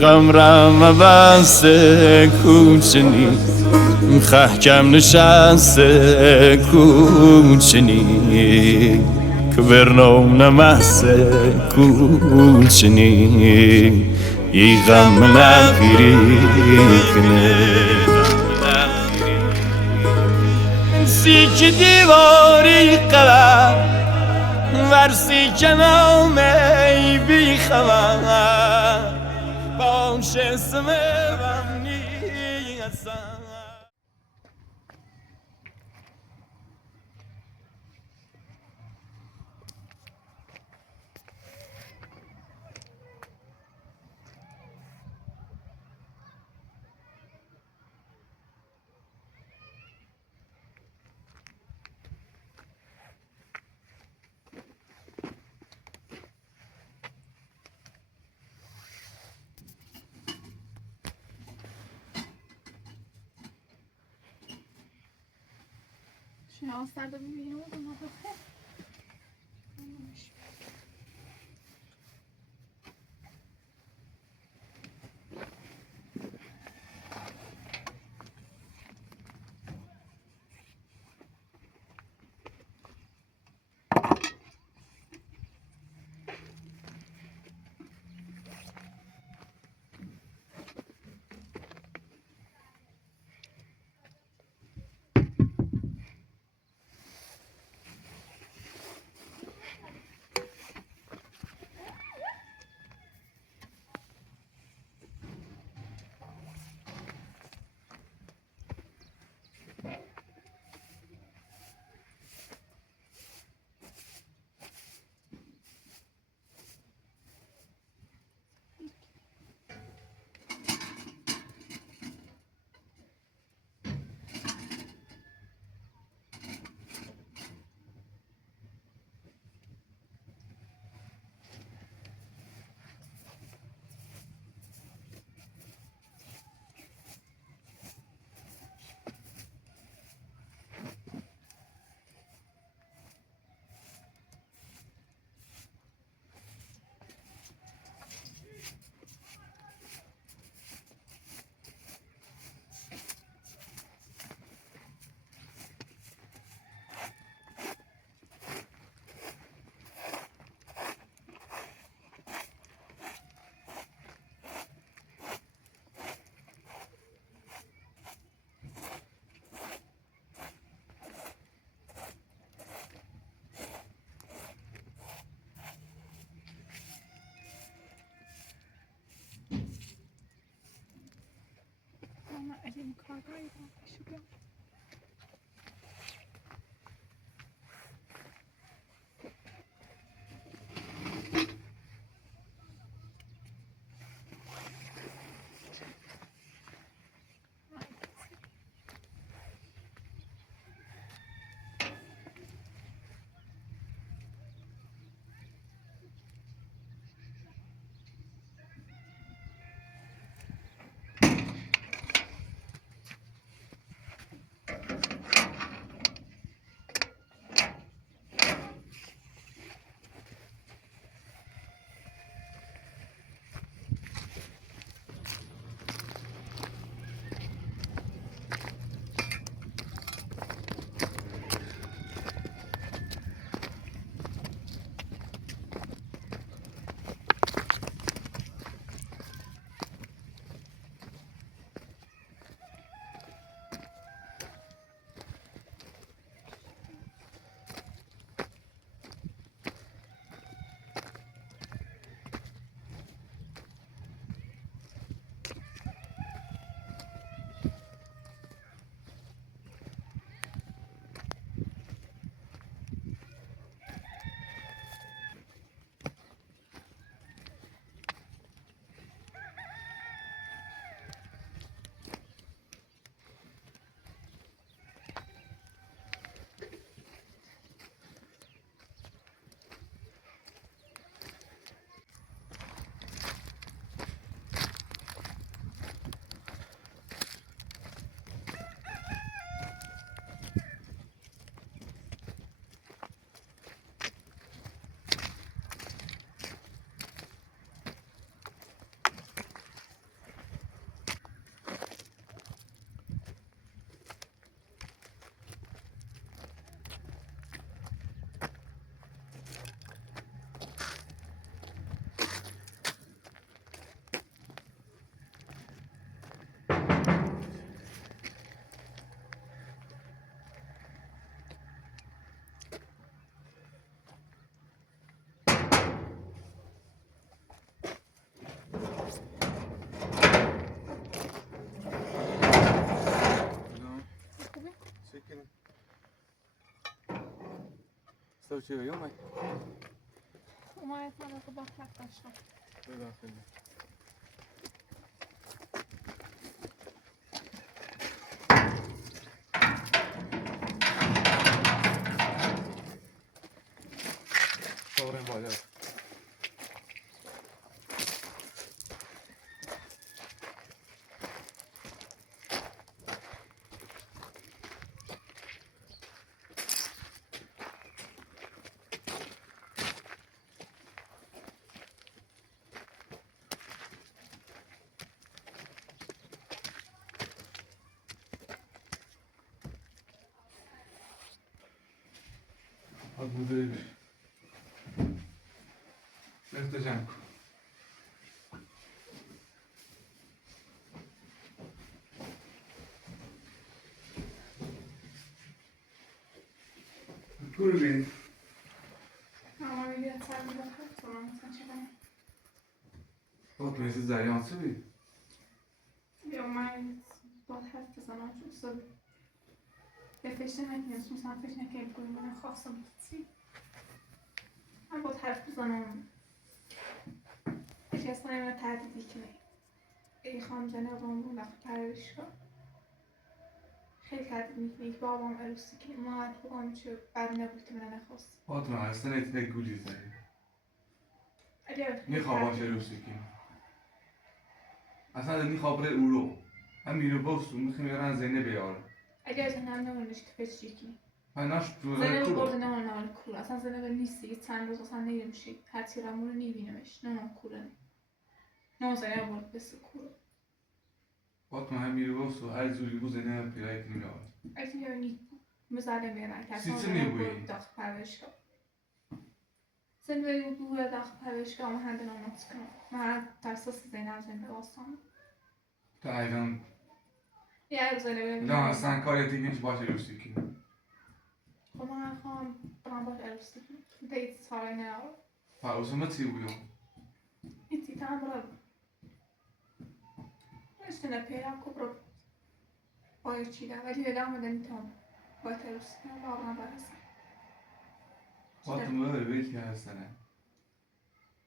غمرم بسته کوچنی خحکم نشسته کوچنی که برنامه محسه کوچنی ای غم نگیری کنه سی که دیواری قبر ورسی که نامه بی خبر باش اسم بمنی حسن شما سر دادیم بیرون این کارهایی رو تو چه بیام؟ اومد طبقه با خط داشتم. ببخشید. بالا. بوده لفت جمع کن برو بین اما میگه سر میگه خب تو من مثلا چه کنم با تو ایسی زریان چه بید؟ یا من باید حرف بزنم چون صبح به فشته نکنیم مثلا فشته نکنیم بگویم من خواستم چی من باید حرف بزنم اصلا نمیده تردیدی کنه ای خواهم زنه بامون وقت پرورشگاه خیلی تردید میکنه که بابام عروسی کنه ما بابام چه بد نبود که من نخواست آتما اصلا ایتونه گولی زنی میخواه باشه عروسی کنی اصلا میخواه بره او رو هم میره باستو میخواه میرن زنه بیاره اگر زنه هم نمونش که فشتی کنی پناش تو زنه زنه رو برده کلو نه کور اصلا زنه به نیستی چند روز اصلا نیرمشی هر تیرمون رو نیبینمش نه کوره نه زنه برد بس کوره آتما هم میره باستو هر زوری بود زنه هم پیرای کنی میاره اگه یعنی مزاده میرن که اصلا سیچه زنه میبویی؟ برد داخل پرورشگاه زنه برد بوده داخل پرورشگاه ما هنده نامت کنم من در اساس زنه از زنه باستم تو ایوان یه روز زنه نه اصلا کاری دیگه باشه عروسی کنی خب من خواهم برام باش عروسی کنم دیت ساله نه فعوسو ما چی بودم؟ ایتی تام برام اشتنا پیرم کبرو باید چیده ولی ادامه نمیتونم باید عروسی کنم واقعا برسم آتما بره بیت که هستنه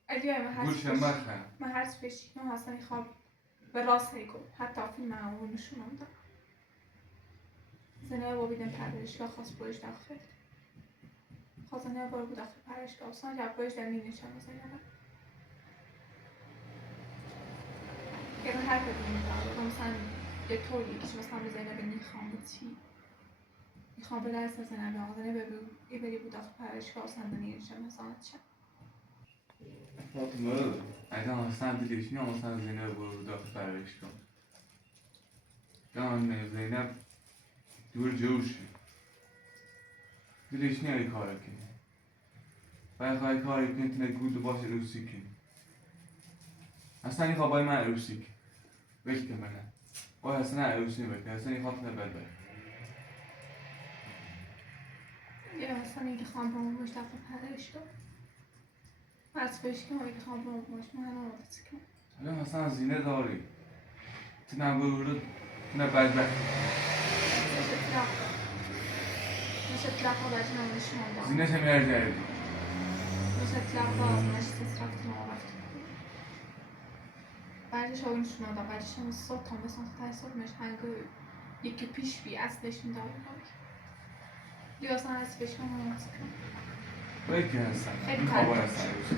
اگه گوش مخه من هر چی فشی کنم اصلا خواب به راست هیکو حتی فیلم هم نشونم داد زنه با بیدن پرورشگاه خواست بایش داخل خواست زنه با بود داخل پرورشگاه اصلا جب بایش در نینشم زنه با که من هر کدوم میدارم مثلا یه طوری که مثلا به زنه میخوام چی میخوام به درست زنه به آزنه ای بری بود داخل پرورشگاه اصلا در نینشم مثلا چه آتما بره ایدان اصلا دلیش نیم اصلا زینه برو داخل پرورشگاه دان زینب دور جوشی دلیش نیم کار کنی باید خواهی کاری کنی تونه گود باشه عروسی کنی اصلا این خواه باید من عروسی کنی وقت منه باید اصلا عروسی نبکنی اصلا این خواه تونه بد بره یه اصلا اینکه خواهم با اون باش داخل پرورشگاه از فشی کنم اگه خواهم با اون باش من هم آمده کنم الان اصلا زینه داری تونه برو تونه بدبخت مثل اطلاق باید نمونشون دارم زینه چه میره جردی مثل اطلاق باز نشست رفتیم آرفت بعدش آونشون دارم بعدش هم صد تا مثلا خطای صد مش هنگو یکی پیش بی اصلش میدارم دیگه اصلا از فشی کنم آمده کنم باید که هستن خیلی این خواه باید تردید هستن عروسی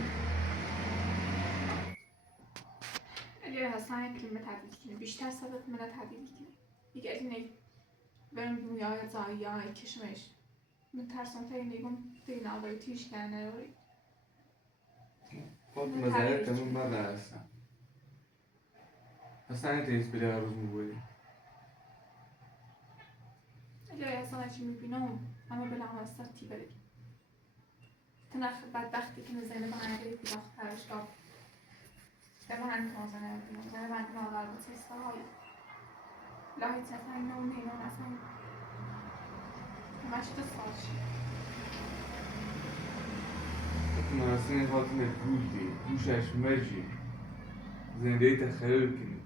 اگه حسن کلمه تبدیل کنه بیشتر سبب من تبدیل کنه دیگه از اینه برم دنیا زایی های کشمش من ترسم تا این نگم دیگه نالایی تیش کنه روی خب مزارت تمون بده هستن اصلا این تیست بده هر روز میبودی اگه اصلا چی میبینم اما بلام از سرتی برید تنخ بدبختی که نزنه من علیه بیداخت پرشگاه به من نازنه بینم زنه من نادر با تسته های لاهی تسته های نون نیمان اصلا مشت سالشی من اصلا این خاطر نگودی دوشش مجی زنده تخیل کنی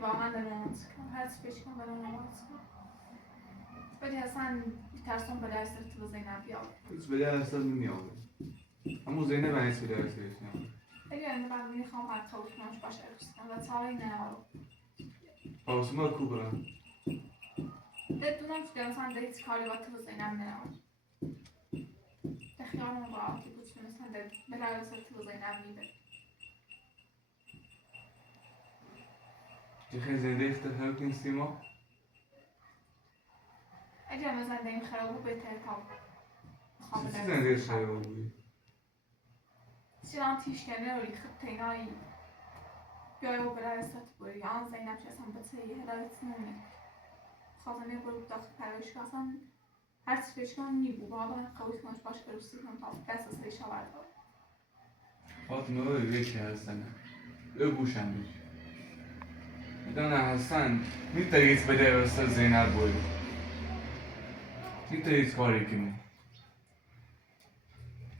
واقعا دارم آماز کنم هر چی پیش کنم دارم آماز کنم ولی حسن ترسم به درس ارتباط زینب بیاد. هیچ به درس نمیاد. اما زینب هیچ به درس نمیاد. ولی من میخوام هر خوش نماش باشه ارسکن و تاوی نه. آسما کوبرم. بدونم که مثلا دیت کاری وقت به زینب نمیاد. خیالم راحتی بود که مثلا به درس ارتباط زینب میده. چه زنده اختلاف کنیم ما؟ اگر مثلا این خرابو بهتر تا چه زنده خرابوی؟ چرا تیش کنه ولی خب تینایی بیای و برای استاد بری آن زینب چه اصلا بطه یه هدایت نمی خواستم یه برو داخل پروش که اصلا هر چی بشکن نیبو باید من قوی کنش باش بروسی کنم تا دست از ریشا بردار فاطمه öyle ki Hassan'a. Öbüşen bir. میدونم حسن میتونید بده واسه زینب بود. میتونید کاری کنی.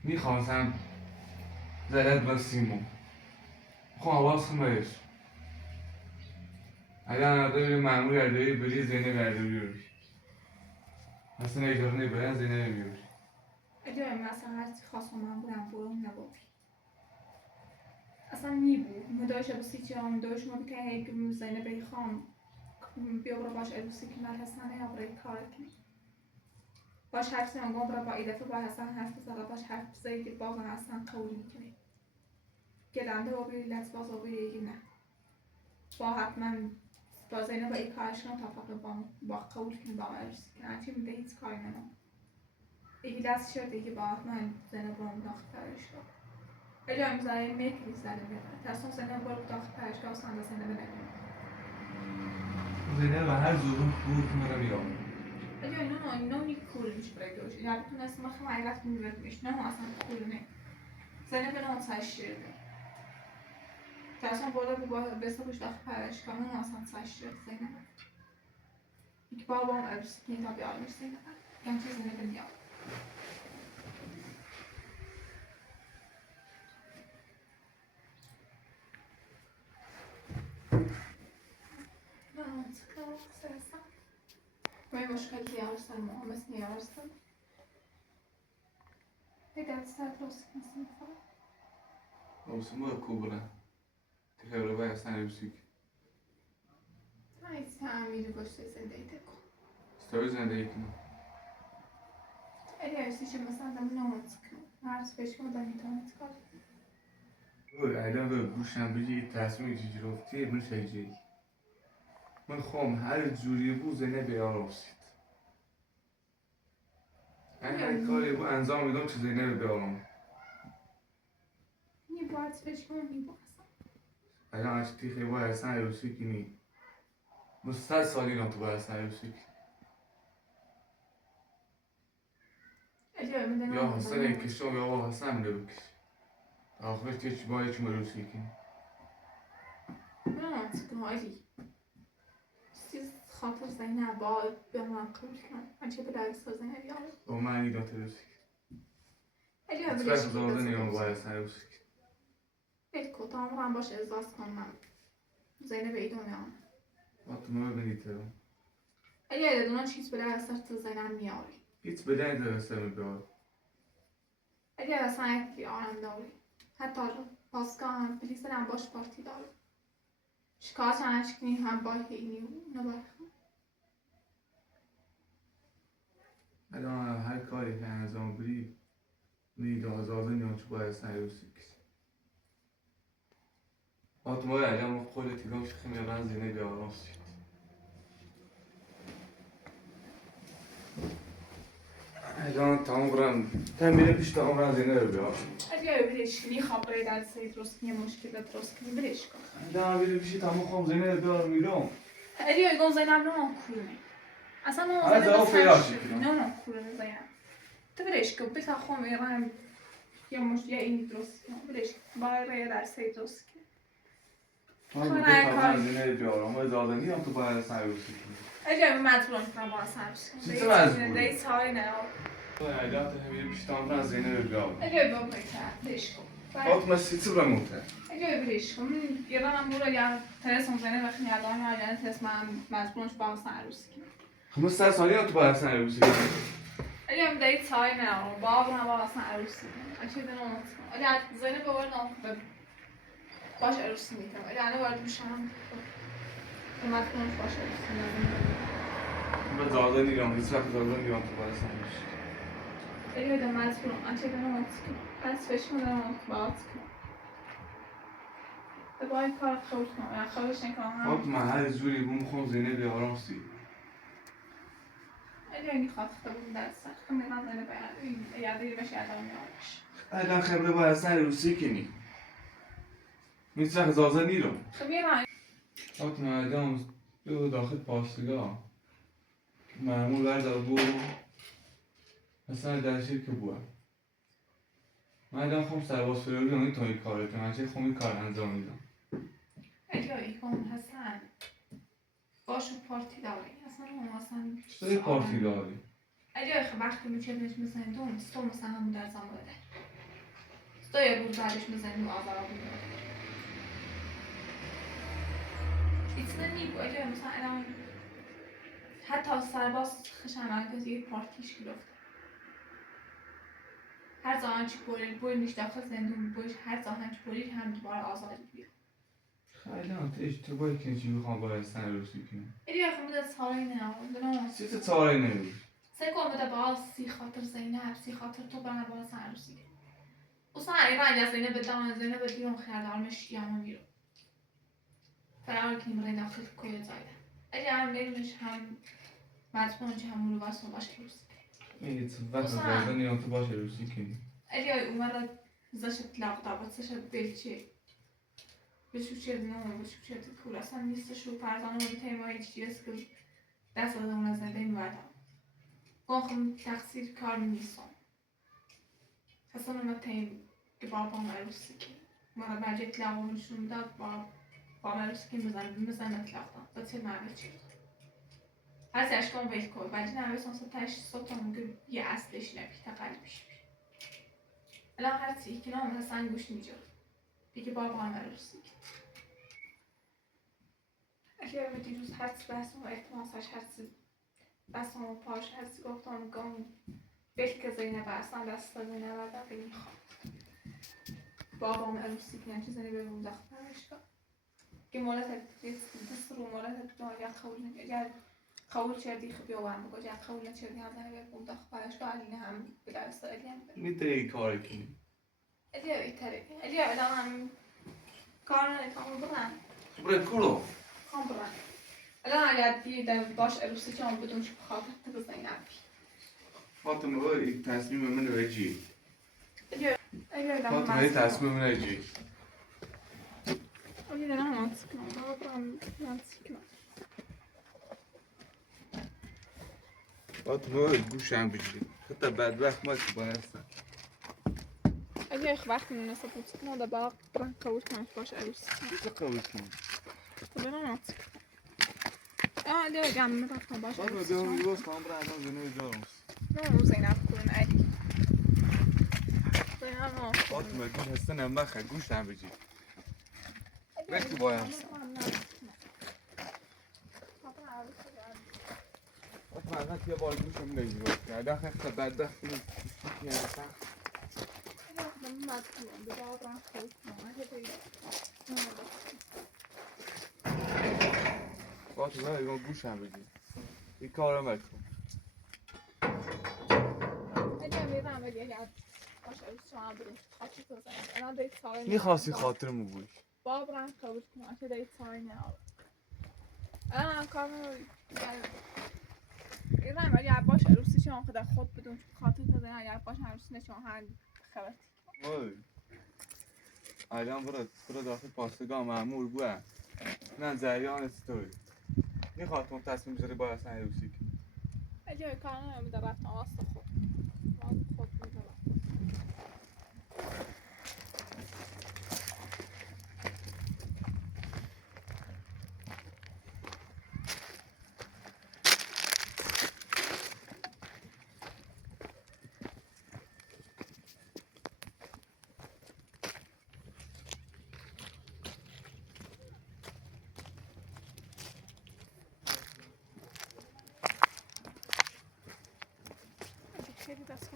میخواستم زدت با سیمو. خب آواز خمرش. الان نداری معمولی نداری بری زینب نداری. حسن اجازه نمیبرن زینب نمیبری. اگر مثلا هر چی خواستم من بودم برو نبودی. اصلا نیبود مداش بسی چیام داش ما بکنه هیچ زینب بخوام بیا برو باش البسی که من حسن یا برای کار کنی. باش حرف زنم گم برای با ایدفعه با حسن حرف بزنم باش حرف بزنی که باز حسن قوی میکنی. گرنده و بری لحظه باز و بری نه. با حتما با زینب با ای کارش کنم تا فقط با قول کنی با مرسی کنم چی میده هیچ کاری نمیم. ایگی دست شد ایگی با حتما زینب رو داخل کارش کنم. اگه هم زنی میکنی زنی بیاره ترسون زینب برو داخل کارش کنم سند زینب نمیم. زینب هر زورم خوب کنم میام. اگه اینا کول میشه برای دوش. یا بتونست ما خیلی عیلت میبرد میشه نه اصلا کول نه. زینب نه سعیش شده. ترسون بالا با بسازش داخل کارش کنم نه اصلا سعیش شده زینب. یک بابام ارسکی تا بیار میشه زینب. یعنی چیز زینب میاد. ما مشکل دیارستن ما مثل دیارستن. هیچ ساعت روز مثل فر. آسمو کوبرم. تخیل باید حسن البسیک. هیچ تعمیری باشه زندگی تکون. استوی زندگی کنم. اگه ارسیش مثلا دم نمونت کنم. هر سپیش کنم دم میتونم کار. الان به گوشم بگی تصمیم چی رفتی من شجعی. من خوام هر جوری بود زینب بیارمسید. من هر کاری با انجام میدم چه زینب بیارم. نی باید سپیش کنم نی باید. الان اشتی خیلی باید حسن البسی کنی. مستعد سالی نم تو باید حسن البسی کنی. یا حسن کشم یا با حسن میده بکش. آخرش که چی باید چی البسی کنی. نه سکن علی. چیز خاطر زینب باید به من قبول کنم. من چه بدرس زینب بیارم. با معنی دات البسی کنی. علی اتفاق زاده نیام باید حسن البسی کنی. بیت کتام رو هم باشه ازاز کنم. زینب ایدون میام. فاطمه ببینید ترم. اگه ایدون چیز به درس تو زینب میاری. هیچ بدنی درسته میبرد. اگه اصلا یکی آرام داری. حتی پاسکا هم پلیس هم باش پارتی داری. شکایت کنی هم با هینی نباید. الان هر کاری که انجام بدی نید آزاده نیام تو باید حسن البسی کنی. فاطمه الان خود تیرام شخصی میرن زینب بیارمسید. الان تمام برم میره پیش تمام برم زینب رو بیارم. اگه بریش کنی خبری در سید درست کنی مشکل درست کنی بریش کن. الان میره پیش تمام خوام زینب رو بیارم میرم. اگه ایگون زینب نه کونه. اصلا نه زینب نه کونه زینب. تو بریش کن بیت خوام میرم یا مش یا این درست کنی بریش باید در سید درست کنی. من میگم تمام زینب بیارم و زاده نیام تو باید حسن البسی کنی. اگه مجبورم کنم با سرش کنم. چی تو مجبوری؟ دیت هایی نه. الان تو میره پیش تمام برم زینب رو بیارم. اگه با کرد بریش کن. فاطمه سیتی برموته. اگه بریش کن یادم برو یا ترسم زنه وقتی یادم میاد یعنی ترس من مجبورش با سرش کنم. خب 100 ثانیه تو باید حسن عروسی کنی. اليوم بداية صايمة وبابنا بابا أصلا عروسي أكيد أنا منطقة اللي زينب ورنا باش عروسي ميتم اللي أنا ورد مشان وما تكونش باش عروسي من زادن ایران هیچ وقت زادن ایران تو باید حسن عروسی. اللي هذا ما تكون أكيد أنا منطقة بس فيش من أنا منطقة باید کار خوش کنم یا خوش نکنم خب من هر جوری میخوام زینب آرام سی. اگه میخواد خودمون دست سخت میخوام زینب یادی بشه یادم میارش الان خبره با حسن عروسی کنی. هیچ وقت زادن ایران. خب یه رای خب من دو داخل پاسگاه. معمول بردار برو. حسن درشیر که بوده. من الان خواهم سرباز فروری اونی تا این کاره کنم چه خواهم این کار انجام میدم. اگه ایکون حسن باشو پارتی داری اصلا اون اصلا چطوری پارتی داری؟ اگه وقتی میچه مثلا دوم ستو مثلا همون در زمان بده ستو یه روز بعدش مثلا دو آزارا بوده ایتنا نیبو اگه مثلا الان حتی سرباز خشن که یه پارتیش گرفته هر زمان چی بوریش داخل زندون بوریش هر زمان چی بوریش هم دوباره آزادی بیاد خیلی هم اشتباهی که چی بخوام با حسن عروسی کنم. ایدی آخه مدت سالای نه چی تو تاری نمید؟ سکو مدت باز سی خاطر زینب سی خاطر تو برنه بالا حسن عروسی کنی اصلا اگه اگه زینب بدان زینب دیون خیردار مشکی همون بیرون فرار کنیم برای داخل کوی زایده اگه هم نمیش هم مجموعه چه همون رو واسه باشه عروسی میگه تو وقت زادن ایران تو باشه عروسی کنی. اگه اومد زشت لاغ دابت زشت بلچه بشو چه کول اصلا نیستش و پرزانه رو تیمایی چیست که دست از اون زنده میبردم باخم تقصیر کار نیستم حسن اومد تیم که بابام عروسی که مرا برجه اطلاق نشون داد بابام عروسی که میزن اطلاق داد با تیم معبه چید هر سی اشکام ویل کن برجه نوی سانسا تایش صوتم که یه اصلش نبی تا قلبش بی الان هر سی که نام حسن گوش میجا دیگه بابام عروسی که اگه به دیروز هرچی بحثم و احتماسش هرچی بحثم و پاش هرچی گفتم گم بیل که زینب اصلا دست زینب بردم به این خواد بابام عروسی کنم چیزانی به اون داخت نمیشکا که مولت دست رو مولت دو اگر قبول نکرد اگر قبول کردی خب بیاورم بگو اگر قبول نکردی هم زنی به اون داخت برشکا علینه هم بدرسته علی هم بگو میتونی کار کنی. علی ها ایتره علی ها الان هم کار نمیتونم برم برای کلو. خام برم الان اگر دیده باش عروسی که هم بدون چه بخاطر تو زینب فاطمه این تصمیم من رجی. فاطمه این تصمیم من رجی. اولی دارم مانسی کنم بابا برام مانسی کنم فاطمه گوشم بگی. حتی بدبخت ما که باید هستن. اگه ایخ وقتی مناسب بود کنم دا باق برام قبول کنم باش عروسی چی قبول کنی؟ خب برام مانسی کنم دیگه گم میرفتم باش فاطمه عروسی بیام کنم میگوست کنم برای الان زنه جارم نه رو زینب کنم علی زینب نه فاطمه گوش هستن هم بخه گوشم بگی. وقتی باید هستن. فاطمه الان یه بار گوشم نگیرد که الان خیلی بدبخت نیست. فاطمه اینا گوشم بگی. این کارم نکن. میخواستی خاطرمو بوش. بابرم قبول کنم که دارید سای نه الان کار ایران ولی باش عروسی شما خدا خود بدون خاطر تو زنه اگر باش عروسی نشون هر خبرتی وای الان برو داخل پاسگاه مأمور بوه نه جریان استوری میخواد اون تصمیم بذاری با حسن عروسی کنی اگه کار نمیده رفتم واسه خود میدارم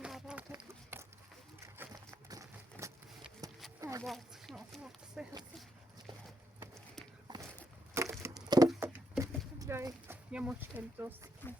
مرات عبارت جای یه مشکل دوستی نیست.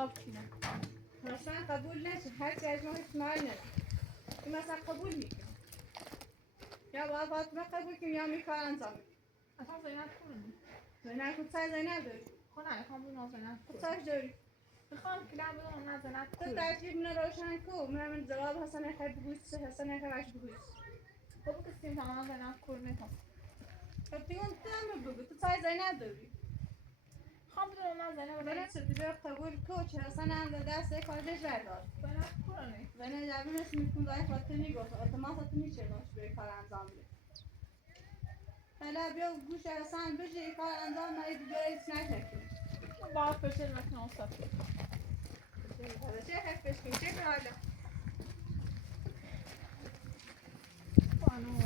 جواب کنه مثلا قبول نشه هر کی از ما احتمال نداره این مثلا قبول میکنه یا باید فاطمه قبول کنیم یا می کار انجام میدیم اصلا زینب کنه زینب خود سر زینب داری خونه نمیخوام بودم زینب خود کنه سرش داری میخوام که لب بدونم نه زینب تو کنه ترتیب من روشن کو من جواب حسن خیلی بگویست حسن خیلی باش بگویست خب کسیم تمام زینب کنه میخوام خب دیگه اون تو هم بگو تو سر زینب داری خواهم بدونم نه زینب بله چه دیگه قبول کو چه حسن هم دست کارش بردار زینب کنه زینب جوابش میکن دای فاطمی گفت اتماسات میشه باش به کار انجام بده بله بیا گوش حسن بشه کار انجام ندید دیگه هیچ نکردیم باید فشل مکنه اصلا چه حرفش کن چه کراله بانو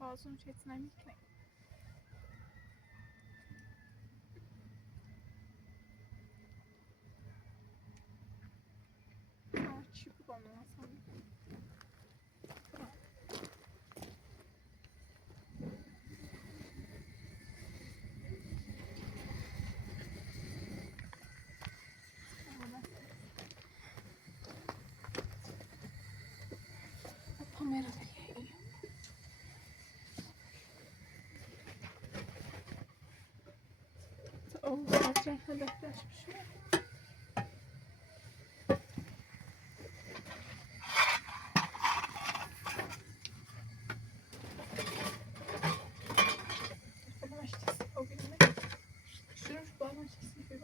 خواهزون چیز نمیکنه چی بگم مثلا kamera veriyor. O zaten hedefleşmiş. Bağlantısı o gününe. Şuraya şu bağlantısını